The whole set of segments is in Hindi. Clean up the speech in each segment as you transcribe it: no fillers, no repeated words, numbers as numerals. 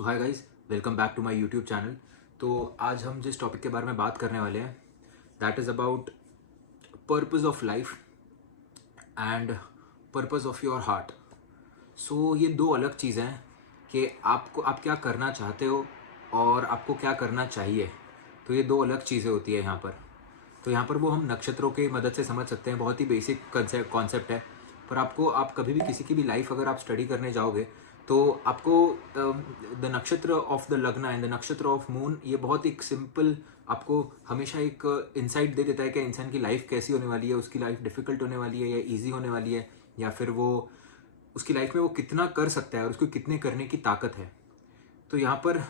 So hi guys, welcome back to my YouTube channel. तो आज हम जिस टॉपिक के बारे में बात करने वाले हैं that is about purpose of life and purpose of your heart. So ये दो अलग चीज़ें हैं कि आप क्या करना चाहते हो और आपको क्या करना चाहिए। तो ये दो अलग चीज़ें होती है यहाँ पर। तो यहाँ पर वो हम नक्षत्रों की मदद से समझ सकते हैं, बहुत ही बेसिक कॉन्सेप्ट है। पर आप कभी भी किसी की भी लाइफ अगर आप स्टडी करने जाओगे तो आपको द नक्षत्र ऑफ द लग्ना एंड द नक्षत्र ऑफ मून, ये बहुत एक सिंपल आपको हमेशा एक इंसाइट दे देता है कि इंसान की लाइफ कैसी होने वाली है, उसकी लाइफ डिफिकल्ट होने वाली है या ईजी होने वाली है, या फिर वो उसकी लाइफ में वो कितना कर सकता है और उसको कितने करने की ताकत है। तो यहाँ पर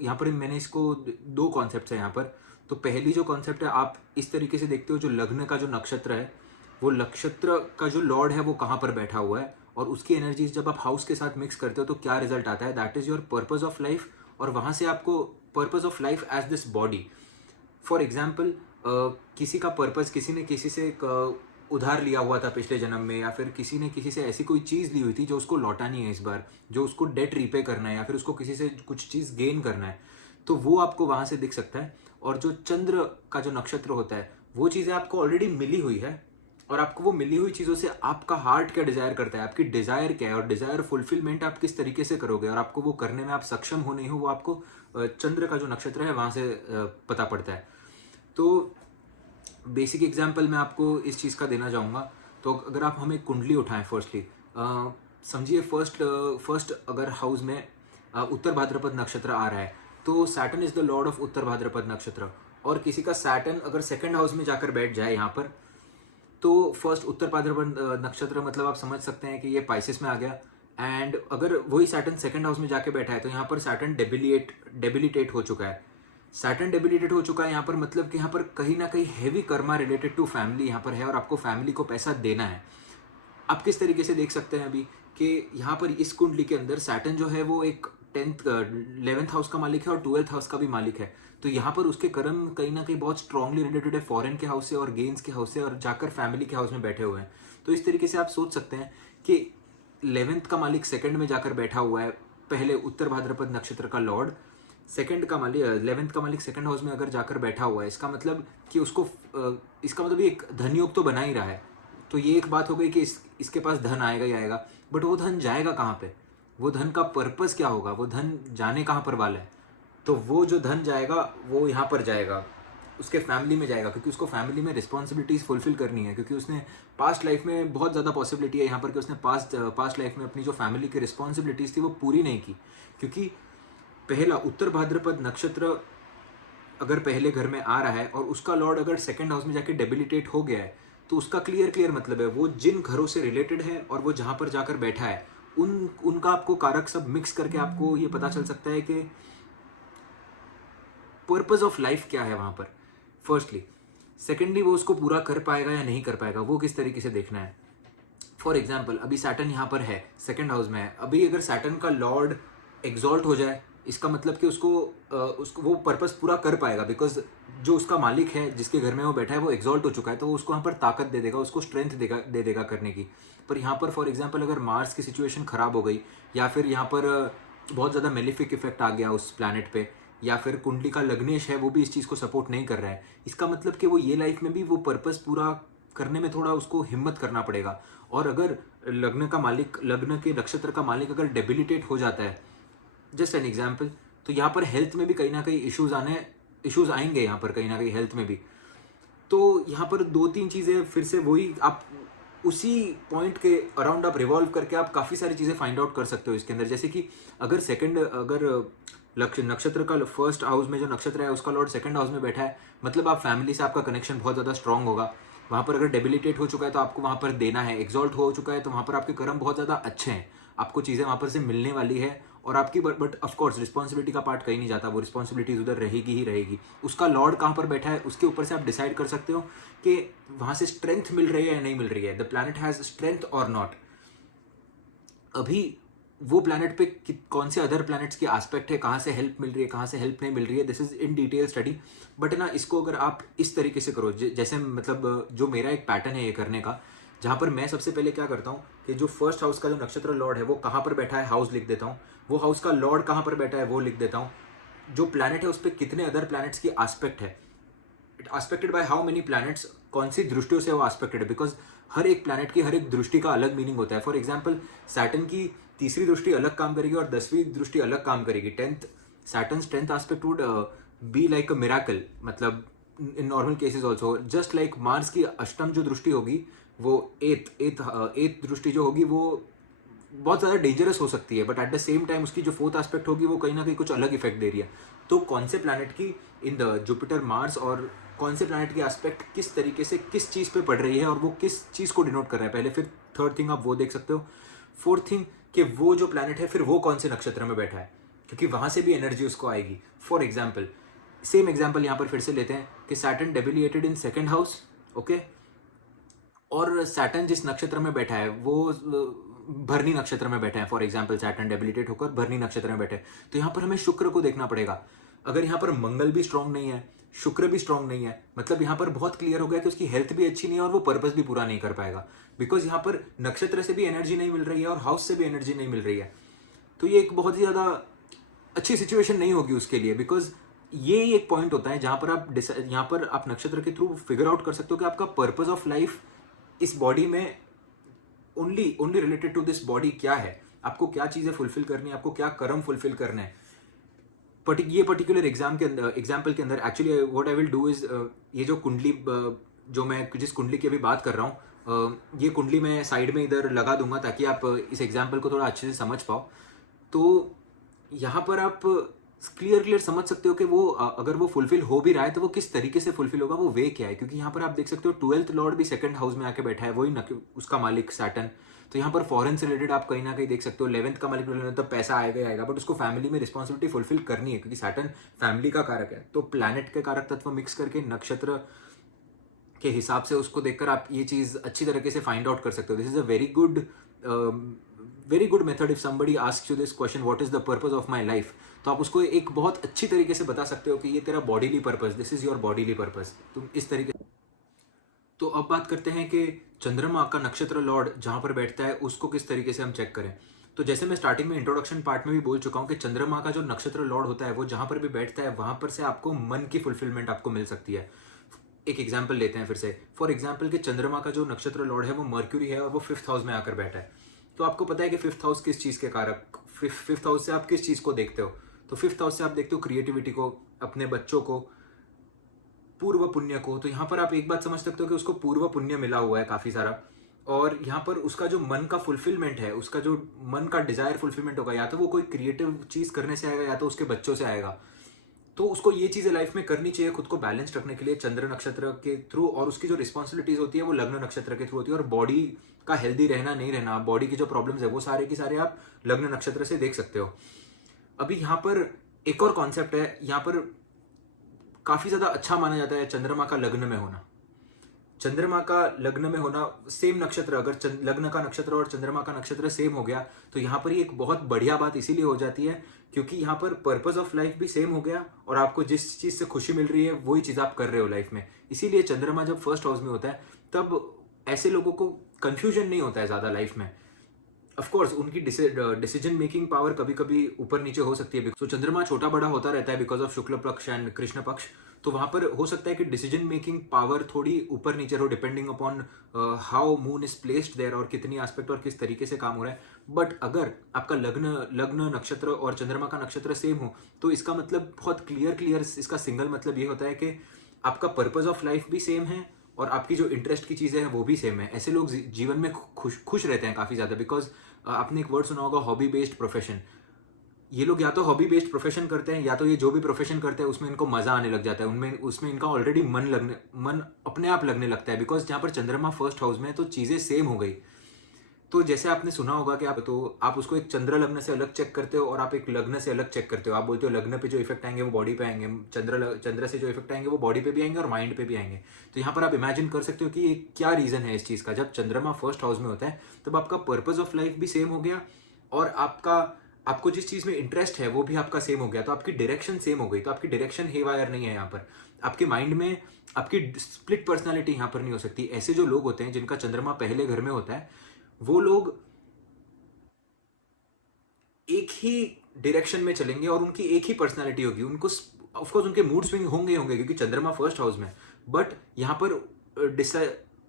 यहाँ पर मैंने इसको दो कॉन्सेप्ट है यहाँ पर। तो पहली जो कॉन्सेप्ट है, आप इस तरीके से देखते हो, जो लग्न का जो नक्षत्र है, वो नक्षत्र का जो लॉर्ड है वो कहाँ पर बैठा हुआ है और उसकी एनर्जीज जब आप हाउस के साथ मिक्स करते हो तो क्या रिजल्ट आता है, that is your purpose of life. और वहाँ से आपको purpose of life as this body. For example, किसी का पर्पस, किसी ने किसी से एक उधार लिया हुआ था पिछले जन्म में, या फिर किसी ने किसी से ऐसी कोई चीज़ ली हुई थी जो उसको लौटानी है इस बार, जो उसको डेट रीपे करना है, या फिर उसको किसी से कुछ चीज़ गेन करना है, तो वो आपको वहाँ से दिख सकता है। और जो चंद्र का जो नक्षत्र होता है, वो चीज़ें आपको ऑलरेडी मिली हुई है और आपको वो मिली हुई चीज़ों से आपका हार्ट क्या डिज़ायर करता है, आपकी डिज़ायर क्या है और डिज़ायर फुलफिलमेंट आप किस तरीके से करोगे और आपको वो करने में आप सक्षम हो नहीं हो, वो आपको चंद्र का जो नक्षत्र है वहाँ से पता पड़ता है। तो बेसिक एग्जाम्पल मैं आपको इस चीज़ का देना चाहूँगा। तो अगर आप हमें कुंडली उठाएं, फर्स्टली समझिए, फर्स्ट अगर हाउस में उत्तर भाद्रपद नक्षत्र आ रहा है तो Saturn is the lord of Uttara Bhadrapada nakshatra. और किसी का सैटर्न अगर सेकंड हाउस में जाकर बैठ जाए यहाँ पर, तो फर्स्ट उत्तर भाद्रपद नक्षत्र मतलब आप समझ सकते हैं कि ये पाइसेस में आ गया। एंड अगर वही सैटर्न सेकंड हाउस में जाके बैठा है तो यहाँ पर सैटर्न डेबिलिटेट हो चुका है। सैटर्न डेबिलिटेट हो चुका है यहाँ पर, मतलब कि यहाँ पर कहीं ना कहीं heavy karma related to family यहाँ पर है और आपको फैमिली को पैसा देना है। आप किस तरीके से देख सकते हैं अभी कि यहाँ पर इस कुंडली के अंदर सैटर्न जो है वो एक 11th हाउस का मालिक है और 12th हाउस का भी मालिक है। तो यहाँ पर उसके कर्म कहीं ना कहीं बहुत स्ट्रांगली रिलेटेड है फॉरेन के हाउस से और गेन्स के हाउस से, और जाकर फैमिली के हाउस में बैठे हुए हैं। तो इस तरीके से आप सोच सकते हैं कि 11th का मालिक सेकंड में जाकर बैठा हुआ है, पहले उत्तर भाद्रपद नक्षत्र का लॉर्ड। सेकंड का मालिक 11th का मालिक सेकंड हाउस में अगर जाकर बैठा हुआ है, इसका मतलब कि उसको इसका मतलब एक धनयोग तो बना ही रहा है। तो ये एक बात हो गई कि इसके पास धन आएगा ही आएगा, बट वो धन जाएगा कहाँ पे, वो धन का पर्पस क्या होगा, वो धन जाने कहाँ पर वाला है। तो वो जो धन जाएगा वो यहाँ पर जाएगा, उसके फैमिली में जाएगा, क्योंकि उसको फैमिली में रिस्पॉन्सिबिलिटीज फुलफिल करनी है, क्योंकि उसने पास्ट लाइफ में बहुत ज़्यादा पॉसिबिलिटी है यहाँ पर कि उसने पास्ट लाइफ में अपनी जो फैमिली की रिस्पॉन्सिबिलिटीज थी वो पूरी नहीं की। क्योंकि पहला उत्तर भाद्रपद नक्षत्र अगर पहले घर में आ रहा है और उसका लॉर्ड अगर सेकंड हाउस में जाके डेबिलिटेट हो गया है, तो उसका क्लियर मतलब है वो जिन घरों से रिलेटेड है और वो जहां पर जाकर बैठा है उनका आपको कारक सब मिक्स करके आपको ये पता चल सकता है कि पर्पस ऑफ लाइफ क्या है वहां पर, फर्स्टली। सेकेंडली, वो उसको पूरा कर पाएगा या नहीं कर पाएगा, वो किस तरीके से देखना है। फॉर एग्जाम्पल, अभी सैटर्न यहाँ पर है, सेकंड हाउस में है। अभी अगर सैटर्न का लॉर्ड एग्जॉल्ट हो जाए, इसका मतलब कि उसको वो पर्पस पूरा कर पाएगा, बिकॉज जो उसका मालिक है जिसके घर में वो बैठा है वो एग्जॉल्ट हो चुका है, तो वो उसको यहाँ पर ताकत दे देगा, उसको स्ट्रेंथ दे देगा करने की। पर यहाँ पर फॉर एग्जाम्पल अगर मार्स की सिचुएशन खराब हो गई, या फिर यहाँ पर बहुत ज़्यादा मेलिफिक इफेक्ट आ गया उस प्लानट पे, या फिर कुंडली का लग्नेश है वो भी इस चीज़ को सपोर्ट नहीं कर रहा है, इसका मतलब कि वो ये लाइफ में भी वो पर्पस पूरा करने में थोड़ा उसको हिम्मत करना पड़ेगा। और अगर लग्न के नक्षत्र का मालिक अगर डेबिलिटेट हो जाता है, जस्ट एन एग्जाम्पल, तो यहाँ पर हेल्थ में भी कहीं ना कहीं इश्यूज आएंगे यहाँ पर कहीं ना कहीं हेल्थ में भी। तो यहाँ पर दो तीन चीज़ें फिर से वही आप उसी पॉइंट के अराउंड आप रिवॉल्व करके आप काफ़ी सारी चीज़ें फाइंड आउट कर सकते हो इसके अंदर। जैसे कि अगर नक्षत्र का फर्स्ट हाउस में जो नक्षत्र है उसका लॉर्ड सेकंड हाउस में बैठा है, मतलब आप फैमिली से आपका कनेक्शन बहुत ज़्यादा स्ट्रांग होगा। वहाँ पर अगर डेबिलिटेट हो चुका है तो आपको वहाँ पर देना है, एग्जॉल्ट हो चुका है तो वहाँ पर आपके कर्म बहुत ज़्यादा अच्छे हैं, आपको चीज़ें वहाँ पर से मिलने वाली है। और आपकी बट ऑफकोर्स रिस्पॉन्सिबिलिटी का पार्ट कहीं नहीं जाता, वो रिस्पॉन्सिबिलिटीज उधर रहेगी ही रहेगी। उसका लॉर्ड कहाँ पर बैठा है उसके ऊपर से आप डिसाइड कर सकते हो कि वहाँ से स्ट्रेंथ मिल रही है या नहीं मिल रही है, द प्लैनेट हैज स्ट्रेंथ और नॉट। अभी वो प्लैनेट पे कौन से अदर प्लैनेट्स के एस्पेक्ट है, कहाँ से हेल्प मिल रही है, कहाँ से हेल्प नहीं मिल रही है, this is in detail study. But ना इसको अगर आप इस तरीके से करो, जैसे मतलब जो मेरा एक पैटर्न है ये करने का, जहाँ पर मैं सबसे पहले क्या करता हूँ कि जो फर्स्ट हाउस का जो नक्षत्र लॉर्ड है वो कहाँ पर बैठा है, हाउस लिख देता हूँ। वो हाउस का लॉर्ड कहाँ पर बैठा है वो लिख देता हूँ। जो प्लैनेट है उस पर कितने अदर प्लैनेट्स की एस्पेक्ट है, it expected by how many planets, कौन सी दृष्टियों से वो एस्पेक्टेड है, बिकॉज हर एक प्लैनेट की हर एक दृष्टि का अलग मीनिंग होता है। फॉर एग्जाम्पल सैटर्न की तीसरी दृष्टि अलग काम करेगी और 10वीं दृष्टि अलग काम करेगी। Saturn's 10th aspect would be like a miracle, मतलब in normal cases also, just like Mars की अष्टम जो दृष्टि होगी वो एथ दृष्टि जो होगी वो बहुत ज़्यादा डेंजरस हो सकती है, but at the same time उसकी जो फोर्थ एस्पेक्ट होगी वो कहीं ना कहीं कुछ अलग इफेक्ट दे रही है। तो कौन से प्लैनेट की इन द जुपिटर मार्स और कौन से प्लैनेट की एस्पेक्ट किस तरीके से किस चीज़ पे पड़ रही है और वो किस चीज़ को डिनोट कर रहा है पहले, फिर थर्ड थिंग आप वो देख सकते हो। फोर्थ थिंग कि वो जो प्लैनेट है फिर वो कौन से नक्षत्र में बैठा है, क्योंकि वहाँ से भी एनर्जी उसको आएगी। फॉर एग्जाम्पल सेम एग्जाम्पल यहाँ पर फिर से लेते हैं कि Saturn debilitated in second house, okay, और सैटर्न जिस नक्षत्र में बैठा है वो भरनी नक्षत्र में बैठा है। फॉर एग्जाम्पल सैटर्न डेबिलिटेट होकर भरनी नक्षत्र में बैठे, तो यहाँ पर हमें शुक्र को देखना पड़ेगा। अगर यहाँ पर मंगल भी स्ट्रांग नहीं है, शुक्र भी स्ट्रांग नहीं है, मतलब यहाँ पर बहुत क्लियर हो गया कि उसकी हेल्थ भी अच्छी नहीं है और वो पर्पस भी पूरा नहीं कर पाएगा, बिकॉज यहाँ पर नक्षत्र से भी एनर्जी नहीं मिल रही है और हाउस से भी एनर्जी नहीं मिल रही है। तो ये एक बहुत ही ज़्यादा अच्छी सिचुएशन नहीं होगी उसके लिए, बिकॉज ये एक पॉइंट होता है जहाँ पर आप नक्षत्र के थ्रू फिगर आउट कर सकते हो कि आपका पर्पस ऑफ लाइफ इस बॉडी में only related to this body क्या है, आपको क्या चीज़ें फुलफिल करनी है, आपको क्या कर्म फुलफिल करना है। ये पर्टिकुलर एग्जाम्पल के अंदर actually what I will do is, ये जो कुंडली जो मैं जिस कुंडली की अभी बात कर रहा हूँ, ये कुंडली मैं साइड में इधर लगा दूंगा ताकि आप इस एग्जाम्पल को थोड़ा अच्छे से समझ पाओ। तो यहाँ पर आप क्लियर समझ सकते हो कि वो अगर वो फुलफिल हो भी रहा है तो वो किस तरीके से फुलफिल होगा, वो वे क्या है। क्योंकि यहाँ पर आप देख सकते हो 12th लॉर्ड भी सेकंड हाउस में आके बैठा है, वही उसका मालिक सैटर्न। तो यहाँ पर फॉरेन से रिलेटेड आप कहीं ना कहीं देख सकते हो 11th का मालिक तो पैसा आएगा आएगा, बट उसको फैमिली में रिस्पॉन्सिबिलिटी फुलफिल करनी है क्योंकि सैटर्न फैमिली का कारक है। तो प्लैनेट के कारक तत्व मिक्स करके नक्षत्र के हिसाब से उसको देखकर आप ये चीज़ अच्छी तरीके से फाइंड आउट कर सकते हो। This is a very good method if somebody asks you this question what is the purpose of my life, तो आप उसको एक बहुत अच्छी तरीके से बता सकते हो कि ये तेरा bodily purpose, this is your bodily purpose, तुम इस तरीके। तो अब बात करते हैं कि चंद्रमा का नक्षत्र लॉर्ड जहां पर बैठता है उसको किस तरीके से हम चेक करें। तो जैसे मैं स्टार्टिंग में इंट्रोडक्शन पार्ट में भी बोल चुका हूं कि चंद्रमा का जो नक्षत्र लॉर्ड होता है वो जहां पर भी बैठता है वहां पर से आपको मन की फुलफिलमेंट आपको मिल सकती है। एक एग्जाम्पल लेते हैं फिर से। फॉर एग्जाम्पल कि चंद्रमा का जो नक्षत्र लॉर्ड है वो मर्क्यूरी है और वो 5th हाउस में आकर बैठा है। तो आपको पता है कि 5th हाउस किस चीज़ के कारक, 5th हाउस से आप किस चीज़ को देखते हो, तो 5th हाउस से आप देखते हो क्रिएटिविटी को, अपने बच्चों को, पूर्व पुण्य को। तो यहाँ पर आप एक बात समझ सकते हो कि उसको पूर्व पुण्य मिला हुआ है काफ़ी सारा, और यहाँ पर उसका जो मन का फुलफिलमेंट है, उसका जो मन का डिजायर फुलफिलमेंट होगा, या तो वो कोई क्रिएटिव चीज़ करने से आएगा या तो उसके बच्चों से आएगा। तो उसको ये चीज़ें लाइफ में करनी चाहिए खुद को बैलेंस रखने के लिए चंद्र नक्षत्र के थ्रू, और उसकी जो रिस्पॉन्सिबिलिटीज होती है वो लग्न नक्षत्र के थ्रू होती है। और बॉडी का हेल्दी रहना नहीं रहना, बॉडी की जो प्रॉब्लम्स है वो सारे की सारे आप लग्न नक्षत्र से देख सकते हो। अभी यहाँ पर एक और कॉन्सेप्ट है, यहाँ पर काफ़ी ज़्यादा अच्छा माना जाता है चंद्रमा का लग्न में होना। चंद्रमा का लग्न में होना, सेम नक्षत्र, अगर लग्न का नक्षत्र और चंद्रमा का नक्षत्र सेम हो गया तो यहाँ पर ये एक बहुत बढ़िया बात इसीलिए हो जाती है क्योंकि यहाँ पर पर्पस ऑफ लाइफ भी सेम हो गया और आपको जिस चीज़ से खुशी मिल रही है वही चीज़ आप कर रहे हो लाइफ में। इसीलिए चंद्रमा जब फर्स्ट हाउस में होता है तब ऐसे लोगों को कंफ्यूजन नहीं होता है ज़्यादा लाइफ में। ऑफकोर्स उनकी डिसीजन मेकिंग पावर कभी कभी ऊपर नीचे हो सकती है, तो चंद्रमा छोटा बड़ा होता रहता है बिकॉज ऑफ शुक्ल पक्ष एंड कृष्ण पक्ष। तो वहां पर हो सकता है कि डिसीजन मेकिंग पावर थोड़ी ऊपर नीचे हो depending upon how moon is placed there और कितनी एस्पेक्ट और किस तरीके से काम हो रहा है। बट अगर आपका लग्न नक्षत्र और चंद्रमा का नक्षत्र सेम हो तो इसका मतलब बहुत क्लियर इसका सिंगल मतलब ये होता है कि आपका पर्पज ऑफ लाइफ भी सेम है और आपकी जो इंटरेस्ट की चीज़ें हैं वो भी सेम है। ऐसे लोग जीवन में खुश रहते हैं काफ़ी ज़्यादा, बिकॉज आपने एक वर्ड सुना होगा हॉबी बेस्ड प्रोफेशन। ये लोग या तो हॉबी बेस्ड प्रोफेशन करते हैं या तो ये जो भी प्रोफेशन करते हैं उसमें इनको मजा आने लग जाता है, उसमें इनका ऑलरेडी मन अपने आप लगने लगता है, बिकॉज जहाँ पर चंद्रमा फर्स्ट हाउस में है तो चीज़ें सेम हो गई। तो जैसे आपने सुना होगा कि आप उसको एक चंद्र लग्न से अलग चेक करते हो और आप एक लग्न से अलग चेक करते हो। आप बोलते हो लग्न पे जो इफेक्ट आएंगे वो बॉडी पे आएंगे, चंद्र से जो इफेक्ट आएंगे वो बॉडी पे भी आएंगे और माइंड पे भी आएंगे। तो यहाँ पर आप इमेजिन कर सकते हो कि ये क्या रीजन है इस चीज़ का। जब चंद्रमा फर्स्ट हाउस में होता है तब आपका पर्पज ऑफ लाइफ भी सेम हो गया और आपका आपको जिस चीज़ में इंटरेस्ट है वो भी आपका सेम हो गया, तो आपकी डायरेक्शन सेम हो गई, तो आपकी डायरेक्शन हेवायर नहीं है यहाँ पर। आपके माइंड में आपकी स्प्लिट पर्सनैलिटी यहाँ पर नहीं हो सकती। ऐसे जो लोग होते हैं जिनका चंद्रमा पहले घर में होता है, वो लोग एक ही डायरेक्शन में चलेंगे और उनकी एक ही पर्सनालिटी होगी। उनको ऑफकोर्स उनके मूड स्विंग होंगे होंगे क्योंकि चंद्रमा फर्स्ट हाउस में, बट यहाँ पर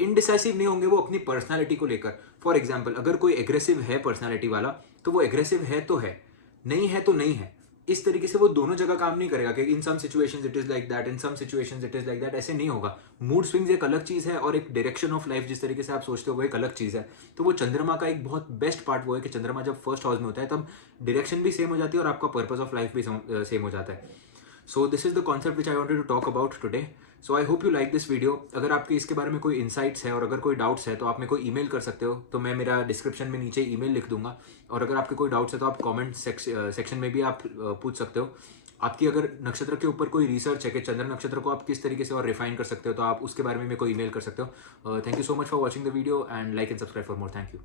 इनडिसाइसिव नहीं होंगे वो अपनी पर्सनालिटी को लेकर। फॉर एग्जाम्पल, अगर कोई एग्रेसिव है पर्सनालिटी वाला, तो वो एग्रेसिव है तो है, नहीं है तो नहीं है। इस तरीके से वो दोनों जगह काम नहीं करेगा कि in some situations it is like that, in some situations it is like that, ऐसे नहीं होगा। मूड स्विंग्स एक अलग चीज है और एक डायरेक्शन ऑफ लाइफ जिस तरीके से आप सोचते हो वो एक अलग चीज है। तो वो चंद्रमा का एक बहुत बेस्ट पार्ट वो है कि चंद्रमा जब फर्स्ट हाउस में होता है तब डायरेक्शन भी सेम हो जाती है और आपका पर्पस ऑफ लाइफ भी सेम हो जाता है। So this is the concept which I wanted to talk about today. So I hope you like this video. अगर आपके इसके बारे में कोई इंसाइट्स है और अगर कोई डाउट्स है तो आप मेरे को ईमेल कर सकते हो, तो मैं मेरा डिस्क्रिप्शन में नीचे ईमेल लिख दूंगा। और अगर आपके कोई डाउट्स है तो आप कमेंट सेक्शन में भी आप पूछ सकते हो। आपकी अगर नक्षत्र के ऊपर कोई रिसर्च है कि चंद्र नक्षत्र को आप किस तरीके से और रिफाइन कर सकते हो, तो आप उसके बारे में मेरे को ईमेल कर सकते हो। Thank you so much for watching the video and like and subscribe for more. Thank you.